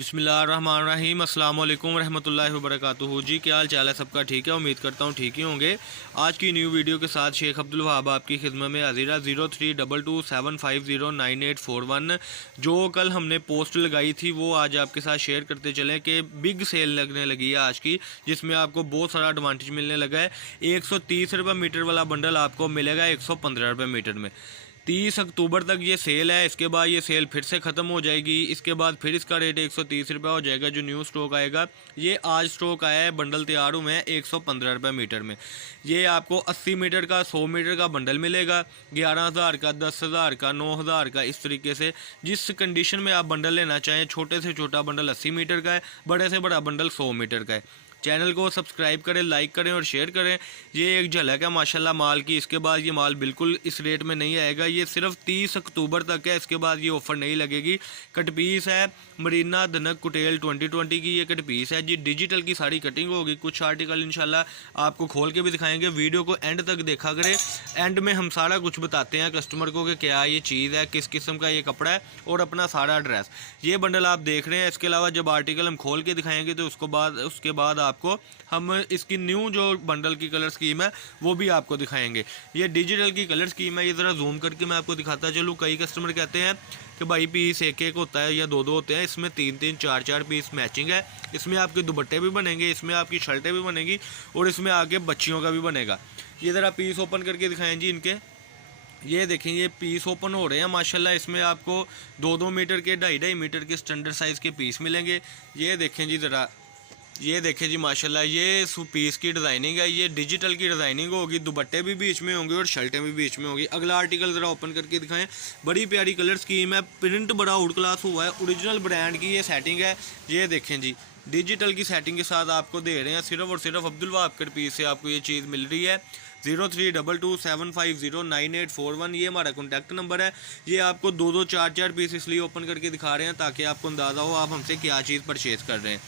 बिस्मिल्लाहिर्रहमानिर्रहीम अस्सलाम वालेकुम रहमतुल्लाहि व बरकातुहू। जी क्या हाल चाल है सबका? ठीक है, उम्मीद करता हूँ ठीक ही होंगे। आज की न्यू वीडियो के साथ शेख अब्दुल वहाब आपकी खिदमत में हाजिर है। 032275098841 जो कल हमने पोस्ट लगाई थी वो आज आपके साथ शेयर करते चलें कि बिग सेल लगने लगी है आज की, जिसमें आपको बहुत सारा एडवांटेज मिलने लगा है। 130 रुपये मीटर वाला बंडल आपको मिलेगा 115 रुपये मीटर में। 30 अक्टूबर तक ये सेल है, इसके बाद ये सेल फिर से ख़त्म हो जाएगी। इसके बाद फिर इसका रेट 130 रुपये हो जाएगा जो न्यू स्टॉक आएगा। ये आज स्टॉक आया है, बंडल तैयार हुए हैं 115 रुपये मीटर में। ये आपको 80 मीटर का 100 मीटर का बंडल मिलेगा, 11,000 का, 10,000 का, 9,000 का, इस तरीके से जिस कंडीशन में आप बंडल लेना चाहें। छोटे से छोटा बंडल 80 मीटर का है, बड़े से बड़ा बंडल 100 मीटर का है। चैनल को सब्सक्राइब करें, लाइक करें और शेयर करें। ये एक झलक है माशाल्लाह माल की। इसके बाद ये माल बिल्कुल इस रेट में नहीं आएगा। ये सिर्फ 30 अक्टूबर तक है, इसके बाद ये ऑफ़र नहीं लगेगी। कट पीस है मरीना धनक कुटेल 2020 की ये कट पीस है जी। डिजिटल की सारी कटिंग होगी। कुछ आर्टिकल इंशाल्लाह आपको खोल के भी दिखाएंगे। वीडियो को एंड तक देखा करें। एंड में हम सारा कुछ बताते हैं कस्टमर को कि क्या ये चीज़ है, किस किस्म का ये कपड़ा है और अपना सारा एड्रेस। ये बंडल आप देख रहे हैं। इसके अलावा जब आर्टिकल हम खोल के दिखाएंगे तो उसके बाद आपको हम इसकी न्यू जो बंडल की कलर स्कीम है वो भी आपको दिखाएंगे। ये डिजिटल की कलर स्कीम है। ये ज़रा जूम करके मैं आपको दिखाता चलूँ। कई कस्टमर कहते हैं कि भाई पीस एक एक होता है या दो दो होते हैं, इसमें तीन तीन चार चार पीस मैचिंग है। इसमें आपके दुपट्टे भी बनेंगे, इसमें आपकी शर्टें भी बनेगी और इसमें आगे बच्चियों का भी बनेगा। ये ज़रा पीस ओपन करके दिखाएं जी इनके। ये देखें ये पीस ओपन हो रहे हैं माशाल्लाह। इसमें आपको 2-2 मीटर के 2.5-2.5 मीटर के स्टैंडर्ड साइज़ के पीस मिलेंगे। ये देखें जी ज़रा, ये देखें जी माशाल्लाह, ये पीस की डिज़ाइनिंग है। ये डिजिटल की डिज़ाइनिंग होगी, दुपट्टे भी बीच में होंगे और शर्टें भी बीच में होंगी। अगला आर्टिकल ज़रा ओपन करके दिखाएं। बड़ी प्यारी कलर स्कीम है, प्रिंट बड़ा आउट क्लास हुआ है, ओरिजिनल ब्रांड की ये सेटिंग है। ये देखें जी डिजिटल की सेटिंग के साथ आपको दे रहे हैं। सिर्फ और सिर्फ अब्दुल वहाब कट पीस से आपको ये चीज़ मिल रही है। 032275098841 ये हमारा कॉन्टैक्ट नंबर है। ये आपको 2-2 4-4 पीस इसलिए ओपन करके दिखा रहे हैं ताकि आपको अंदाज़ा हो आप हमसे क्या चीज़ परचेज़ कर रहे हैं।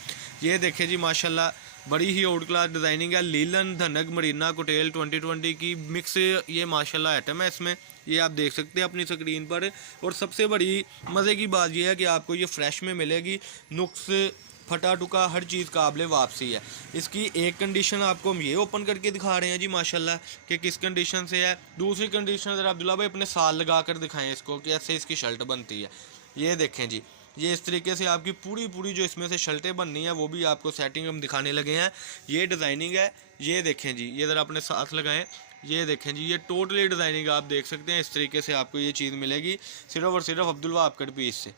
ये देखें जी माशाल्लाह बड़ी ही आउट क्लास डिज़ाइनिंग है। लीलन धनक मरीना कुटेल 2020 की मिक्स ये माशाल्लाह आइटम है। इसमें ये आप देख सकते हैं अपनी स्क्रीन पर। और सबसे बड़ी मज़े की बात यह है कि आपको ये फ्रेश में मिलेगी। नुक्स फटा टुका हर चीज़ काबिल वापसी है। इसकी एक कंडीशन आपको हम ये ओपन करके दिखा रहे हैं जी माशाल्लाह कि किस कंडीशन से है। दूसरी कंडीशन ज़रा अब्दुल्ला भाई अपने साल लगा कर दिखाएं इसको कि ऐसे इसकी शर्ट बनती है। ये देखें जी, ये इस तरीके से आपकी पूरी जो इसमें से शर्टें बननी है वो भी आपको सेटिंग हम दिखाने लगे हैं। ये डिज़ाइनिंग है। ये देखें जी, ये ज़रा अपने साथ लगाएं। ये देखें जी, ये टोटली डिज़ाइनिंग आप देख सकते हैं। इस तरीके से आपको ये चीज़ मिलेगी सिर्फ और सिर्फ अब्दुल वहाब कट पीस से।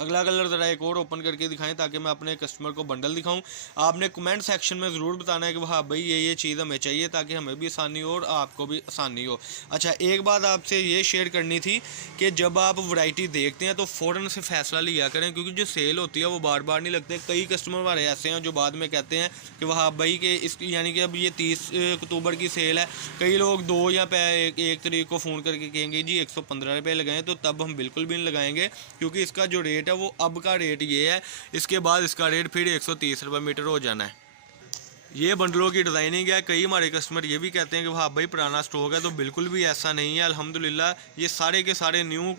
अगला कलर ज़रा एक और ओपन करके दिखाएं ताकि मैं अपने कस्टमर को बंडल दिखाऊं। आपने कमेंट सेक्शन में ज़रूर बताना है कि हाँ भाई ये चीज़ हमें चाहिए ताकि हमें भी आसानी हो और आपको भी आसानी हो। अच्छा, एक बात आपसे ये शेयर करनी थी कि जब आप वैरायटी देखते हैं तो फ़ौरन से फ़ैसला लिया करें, क्योंकि जो सेल होती है वो बार बार नहीं लगते। कई कस्टमर हमारे ऐसे हैं जो बाद में कहते हैं कि वहाँ भाई कि इस यानी कि अब ये 30 अक्टूबर की सेल है। कई लोग 2 या 1 तारीख को फ़ोन करके कहेंगे जी 115 रुपये लगाएं, तो तब हम बिल्कुल भी नहीं लगाएंगे, क्योंकि इसका जो रेट है वो अब का रेट ये है। इसके बाद इसका रेट फिर 130 रुपये मीटर हो जाना है। ये बंडलों की डिज़ाइनिंग है। कई हमारे कस्टमर ये भी कहते हैं कि हाँ भाई पुराना स्टॉक है, तो बिल्कुल भी ऐसा नहीं है अल्हम्दुलिल्लाह। ये सारे के सारे न्यू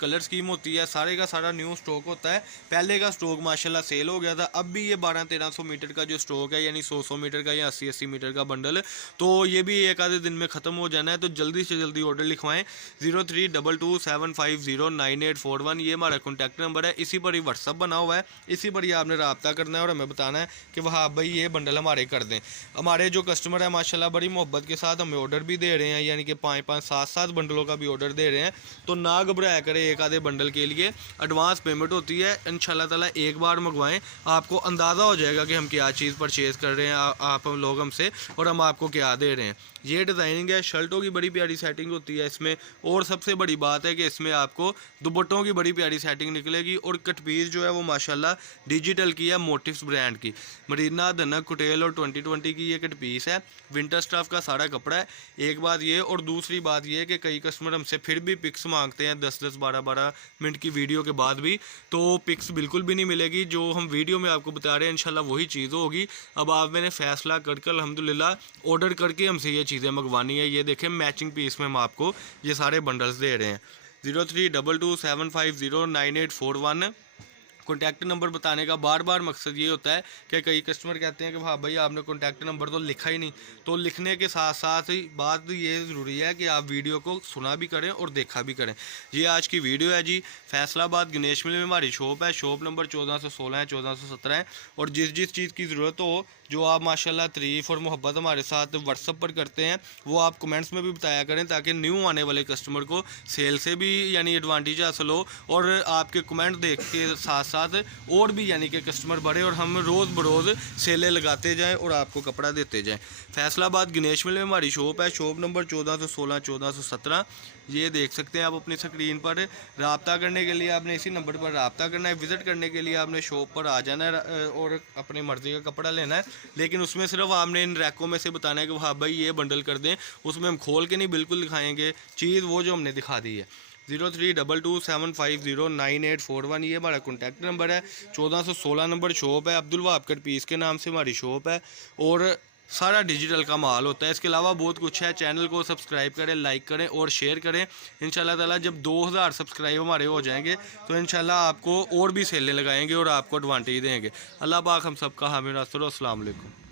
कलर स्कीम होती है, सारे का सारा न्यू स्टॉक होता है। पहले का स्टॉक माशाल्लाह सेल हो गया था। अब भी ये 1200-1300 मीटर का जो स्टॉक है, यानी 100-100 मीटर का या 80-80 मीटर का बंडल, तो ये भी एक आधे दिन में ख़त्म हो जाना है। तो जल्दी से जल्दी ऑर्डर लिखवाएं। 032275098841 ये हमारा कॉन्टैक्ट नंबर है। इसी पर ही व्हाट्सअप बना हुआ है, इसी पर ही आपने रब्ता करना है और हमें बताना है कि वहाँ भाई ये बंडल हमारे कर दें। हमारे जो कस्टमर है माशाल्लाह बड़ी मोहब्बत के साथ हमें ऑर्डर भी दे रहे हैं, यानी कि 5-5 7-7 बंडलों का भी ऑर्डर दे रहे हैं। तो ना घबराया करें, एक आधे बंडल के लिए एडवांस पेमेंट होती है। इंशाल्लाह ताला एक बार मंगवाएं, आपको अंदाज़ा हो जाएगा कि हम क्या चीज़ परचेज़ कर रहे हैं आप लोग हमसे, और हम आपको क्या दे रहे हैं। ये डिज़ाइनिंग है। शर्टों की बड़ी प्यारी सेटिंग होती है इसमें, और सबसे बड़ी बात है कि इसमें आपको दुपट्टों की बड़ी प्यारी सेटिंग निकलेगी। और कट पीस जो है वो माशाल्लाह डिजिटल की है, मोटिव्स ब्रांड की। मरीना धनक कुटेल और 2020 की ये कट पीस है। विंटर स्टफ का सारा कपड़ा है। एक बात ये, और दूसरी बात ये कि कई कस्टमर हमसे फिर भी पिक्स मांगते हैं 10-10 12-12 मिनट की वीडियो के बाद भी, तो पिक्स बिल्कुल भी नहीं मिलेगी। जो हम वीडियो में आपको बता रहे हैं इंशाल्लाह वही चीज़ होगी। अब आप मैंने फ़ैसला करके अल्हम्दुलिल्लाह ऑर्डर करके हमसे ये चीज़ें मंगवानी है। ये देखें मैचिंग पीस में हम आपको ये सारे बंडल्स दे रहे हैं। 032275098841 कॉन्टैक्ट नंबर बताने का बार बार मकसद ये होता है कि कई कस्टमर कहते हैं कि हाँ भाई आपने कॉन्टैक्ट नंबर तो लिखा ही नहीं। तो लिखने के साथ साथ ही बात ये ज़रूरी है कि आप वीडियो को सुना भी करें और देखा भी करें। ये आज की वीडियो है जी। फैसलाबाद गणेश मिल में हमारी शॉप है। शॉप नंबर 1416 है, 1417 है। और जिस चीज़ की ज़रूरत हो, जो आप माशाल्लाह तारीफ़ और मोहब्बत हमारे साथ व्हाट्सअप पर करते हैं, वो आप कमेंट्स में भी बताया करें, ताकि न्यू आने वाले कस्टमर को सेल से भी यानी एडवांटेज हासिल हो और आपके कमेंट देख के साथ साथ और भी यानी कि कस्टमर बढ़े और हम रोज़ बरोज़ सेलें लगाते जाएं और आपको कपड़ा देते जाएं। फैसलाबाद गणेश मिल में हमारी शॉप है। शॉप नंबर 1416, 1417 ये देख सकते हैं आप अपनी स्क्रीन पर। रब्ता करने के लिए आपने इसी नंबर पर रब्ता करना है। विज़िट करने के लिए आपने शॉप पर आ जाना है और अपनी मर्ज़ी का कपड़ा लेना है। लेकिन उसमें सिर्फ आपने इन रैकों में से बताना है कि हाँ भाई ये बंडल कर दें, उसमें हम खोल के नहीं बिल्कुल दिखाएंगे चीज़ वो जो हमने दिखा दी है। 032275098841 ये हमारा कॉन्टैक्ट नंबर है। 1416 नंबर शॉप है। अब्दुल वाबकर पीस के नाम से हमारी शॉप है और सारा डिजिटल का माल होता है। इसके अलावा बहुत कुछ है। चैनल को सब्सक्राइब करें, लाइक करें और शेयर करें। इंशाल्लाह ताला जब 2000 सब्सक्राइब हमारे हो जाएंगे तो इंशाल्लाह आपको और भी सेलें लगाएंगे और आपको एडवांटेज देंगे। अल्लाह पाक हम सबका हामी नासर। अस्सलाम वालेकुम।